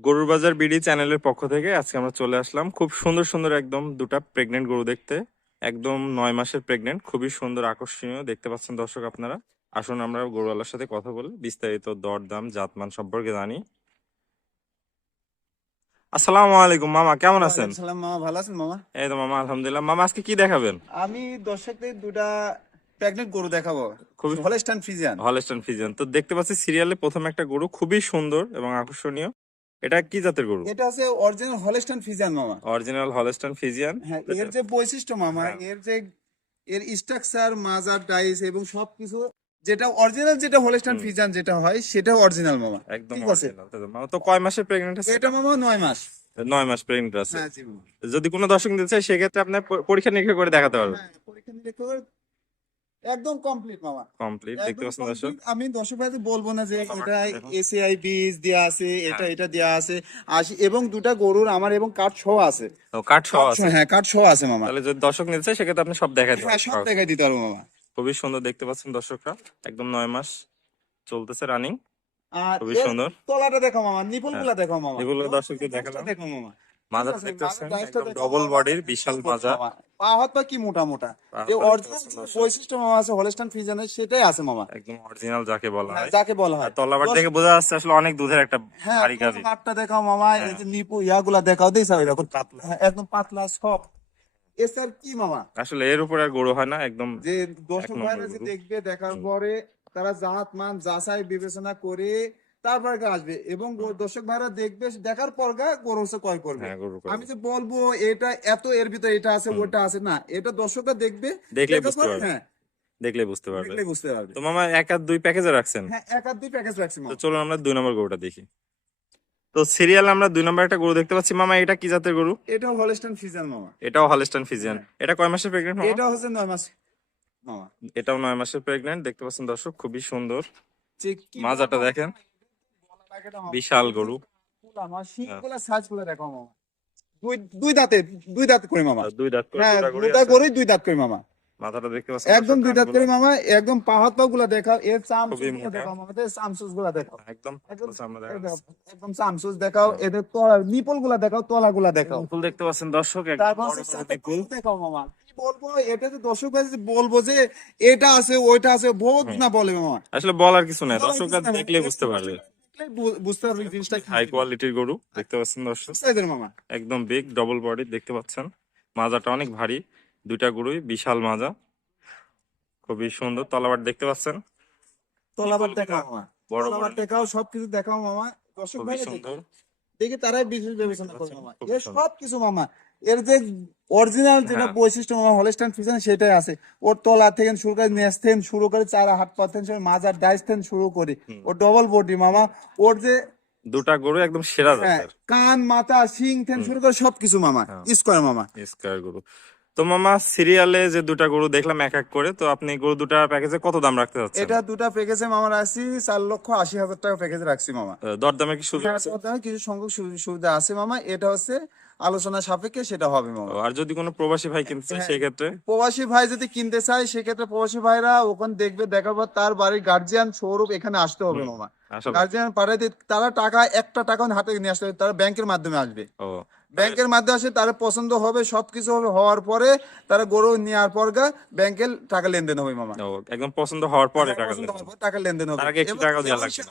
গরুর বাজার বিডি চ্যানেলের পক্ষ থেকে আজকে আমরা চলে আসলাম। খুব সুন্দর সুন্দর একদম দুটা প্রেগনেন্ট গরু দেখতে। একদম নয় মাসের প্রেগনেন্ট খুবই সুন্দর আকর্ষণীয়। দেখতে পাচ্ছেন দর্শক আপনারা। আসুন আমরা গরুওয়ালার সাথে কথা বলে। বিস্তারিত দর দাম জাতমান সম্পর্কে জানি। আসসালামু আলাইকুম মামা কেমন আছেন? সালাম মামা ভালো আছেন মামা? এই তো মামা আলহামদুলিল্লাহ। মামা আজকে কি দেখাবেন? আমি দর্শকদের দুটা প্রেগনেন্ট গরু দেখাবো। খুবই- হলস্টাইন ফ্রিজিয়ান হলস্টাইন ফিজিয়ান। তো দেখতে পাচ্ছি সিরিয়ালে প্রথম একটা গরু খুবই সুন্দর এবং আকর্ষণীয়। এটা কি জাতের গরু? এটা অরিজিনাল হলস্টাইন ফ্রিজিয়ান মামা। অরিজিনাল হলস্টাইন ফিজিয়ান হ্যাঁ এর যে বৈশিষ্ট্য মামা হ্যাঁ। এর যে এর স্ট্রাকচার মাজার ডাইস এবং সবকিছু যেটা অরিজিনাল যেটা হলস্টাইন হুম। ফ্রিজিয়ান যেটা হয় সেটা অরিজিনাল মামা। একদম? মামা তো কয় মাসের প্রেগনেন্ট আছে? এটা মামা নয় মাস। নয় মাস প্রেগনেন্ট আছে। হ্যাঁ। যদি কোনো দর্শক নিতে চায় সেক্ষেত্রে আপনার পরীক্ষা নিরীক্ষা করে দেখাতে পারবেন। হ্যাঁ, পরীক্ষা নিরীক্ষা করে একদম কমপ্লিট মামা। কমপ্লিট দেখতে পাচ্ছেন দর্শক? আমি দর্শক ভাইদের বলব না যে এটা। এসিআই বীজ দেওয়া আছে এটা হ্যাঁ। এটা দেওয়া আছে। আশি এবং দুটা গরুর আমার এবং কাঠ সহ আছে। তো কাঠ সহ আছে? হ্যাঁ কাঠ সহ আছে মামা। তাহলে যদি দর্শক নিতে চায় সেক্ষেত্রে আপনি সব দেখাতে হ্যাঁ সব দেখাই দিতে পারব মামা। খুবই সুন্দর দেখতে পাচ্ছেন দর্শকরা। একদম নয় মাস চলতেছে রানিং আর খুবই সুন্দর। তলাটা দেখো মামা। নিপুলগুলা দেখো মামা। এগুলো দর্শকদের দেখালাম। দেখো মামা। মাথা ঠিক আছে, দেখতে পাচ্ছেন মাথার ডাইসটা একদম ডবল বডির বিশাল মাজা পা হাত পা কি মোটা মোটা? অরিজিনাল বৈশিষ্ট্য মামা আছে হলস্টাইন ফ্রিজিয়ানের সেটাই আছে মামা। একদম অরিজিনাল যাকে বলা হ্যাঁ, হয়। যাকে বলা হয়। তলাবার দশ- বোঝা যাচ্ছে আসলে অনেক দুধের একটা ভারী গাভী কাঠটা দেখাও মামা এই যে নিপু ইয়াগুলা দেখাও দিস এরকম পাতলা। একদম পাতলা সব। এসআর কি মামা? আসলে এর উপরে আর গরু হয় না একদম যে দর্শক নম্বর ভাইরা যে দেখবে দেখার পরে তারা জাত মান যাচাই বিবেচনা করে তারপরে আসবে। এবং দর্শক ভাইরা দেখবে দেখার পর গা গরু ক্রয় করবে। হ্যাঁ আমি যে বলব এটা এত এর ভিতরে এটা আছে ওটা আছে না। এটা দর্শকরা দেখবে দেখলে বুঝতে পারবে। হ্যাঁ। দেখলে বুঝতে পারবে। দেখলে বুঝতে পারবে। তো মামা এক আর দুই প্যাকেজে রাখছেন? হ্যাঁ এক আর দুই প্যাকেজ রাখছি তো চলুন আমরা দুই নম্বর গরুটা দেখি। তো সিরিয়াল আমরা দুই নম্বর একটা গরু দেখতে পাচ্ছি। মামা এটা কি জাতের গরু? এটাও হলস্টাইন ফিজিয়ান মামা। এটাও হলস্টাইন ফিজিয়ান। এটা কয় মাসের প্রেগনেন্ট এটা হচ্ছে নয় মাস মামা। এটাও নয় মাসের প্রেগনেন্ট দেখতে পাচ্ছেন দর্শক খুবই সুন্দর। মাজাটা দেখেন। বিশাল গরু। ফুল আমার শিংগুলা সাইজগুলা দেখো মামা। দুই দুই দাঁতে দুই দাঁত করে মামা। দুই দাঁত করে হ্যাঁ দুটা গরুই দুটা আছে। করেই দুই দাঁত করে মামা। মাথাটা দেখতে পাচ্ছেন একদম দুই দাঁত করে মামা একদম পাহাত পা গুলা দেখাও এর চাম দেখাও মামা চামচুসগুলা দেখাও। একদম একদম আমরা এই দেখাচ্ছি। দেখো, একদম চামচুস দেখাও এদের তলা নিপলগুলা দেখাও তলা গুলা দেখাও। ফুল দেখতে পাচ্ছেন দর্শক তারপর দেখাও মামা। বলব এটা যে দর্শক বলব যে এটা আছে ওইটা আছে বহুত না বলে মামা। আসলে বলার কিছু নাই দর্শকরা দেখলে বুঝতে পারবে। বুঝতে পারবে জিনিসটা হাই কোয়ালিটির গরু দেখতে পাচ্ছেন দর্শক? মামা। একদম বিগ ডবল বডি দেখতে পাচ্ছেন। মাজাটা অনেক ভারী দুইটা গরুই বিশাল মাজা। খুবই সুন্দর। তলাবাট দেখতে পাচ্ছেন? তলাবাট দেখাও মামা। বড় দেখাও সবকিছু দেখাও মামা। দর্শক ভাই সুন্দর। দেখে তারাই বিশেষ বিবেচনা করে আচ্ছা, মামা। এর সব কিছু মামা। এর যে অরিজিনাল যেটা হ্যাঁ। বৈশিষ্ট্য মামা হলস্টাইন ফিজান সেটাই আছে। ওর তলা থেকে শুরু করে নেস থেকে শুরু করে চারা হাত পা থেকে মাজার ডাইস থেকে শুরু করে। ওর ডবল বডি মামা। ওর যে দুটা গরু একদম সেরা হ্যাঁ, কান মাথা সিং থেকে শুরু করে সবকিছু মামা। স্কোয়ার মামা। স্কোয়ার গরু। তো মামা সিরিয়ালে যে দুটা গরু দেখলাম এক এক করে তো আপনি গরু দুটা প্যাকেজে কত দাম রাখতে চাচ্ছেন? এটা দুটা প্যাকেজে মামা রাখছি চার লক্ষ আশি হাজার টাকা প্যাকেজে রাখছি মামা। দরদামে কি সুযোগ হ্যাঁ, আছে? কিছু সংখ্যক সুবিধা আছে মামা এটা হচ্ছে আলোচনা সাপেক্ষে সেটা হবে মামা। আর যদি কোনো প্রবাসী ভাই কিনতে চায় হ্যাঁ। সেক্ষেত্রে? প্রবাসী ভাই যদি কিনতে চায় সেক্ষেত্রে প্রবাসী ভাইরা ওখানে দেখবে দেখার পর তার বাড়ির গার্জিয়ান স্বরূপ এখানে আসতে হবে মামা। গার্জিয়ান পাঠাইতে তারা টাকা একটা টাকা হাতে নিয়ে আসতে হবে তারা ব্যাংকের মাধ্যমে আসবে। ও ব্যাংকের মাধ্যমে আসে তারা পছন্দ হবে সবকিছু হবে হওয়ার পরে তারা গরু নেওয়ার পর গা ব্যাংকের টাকা লেনদেন হবে মামা। একদম পছন্দ হওয়ার পরে টাকা লেনদেন হবে।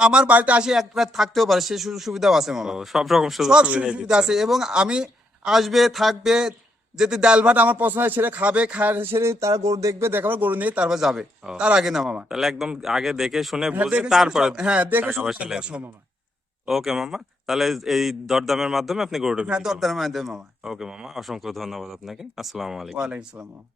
আমার বাড়িতে আসে এক রাত থাকতেও পারে সুযোগ সুবিধাও আছে মামা। সব রকম সুবিধা আছে এবং আমি আসবে থাকবে যদি ডাল ভাত আমার পছন্দ হয় সেটা খাবে খায় সেরে তারা গরু দেখবে দেখাবে গরু নিয়ে তারপর যাবে। তার আগে না মামা। তাহলে একদম আগে দেখে শুনে হ্যাঁ, বুঝে তারপরে হ্যাঁ দেখে শুনে মামা। ওকে মামা। তাহলে এই দরদামের মাধ্যমে আপনি গরুটা হ্যাঁ দরদামের মাধ্যমে মামা। ওকে মামা অসংখ্য ধন্যবাদ আপনাকে। আসসালামু আলাইকুম। ওয়ালাইকুম আসসালাম।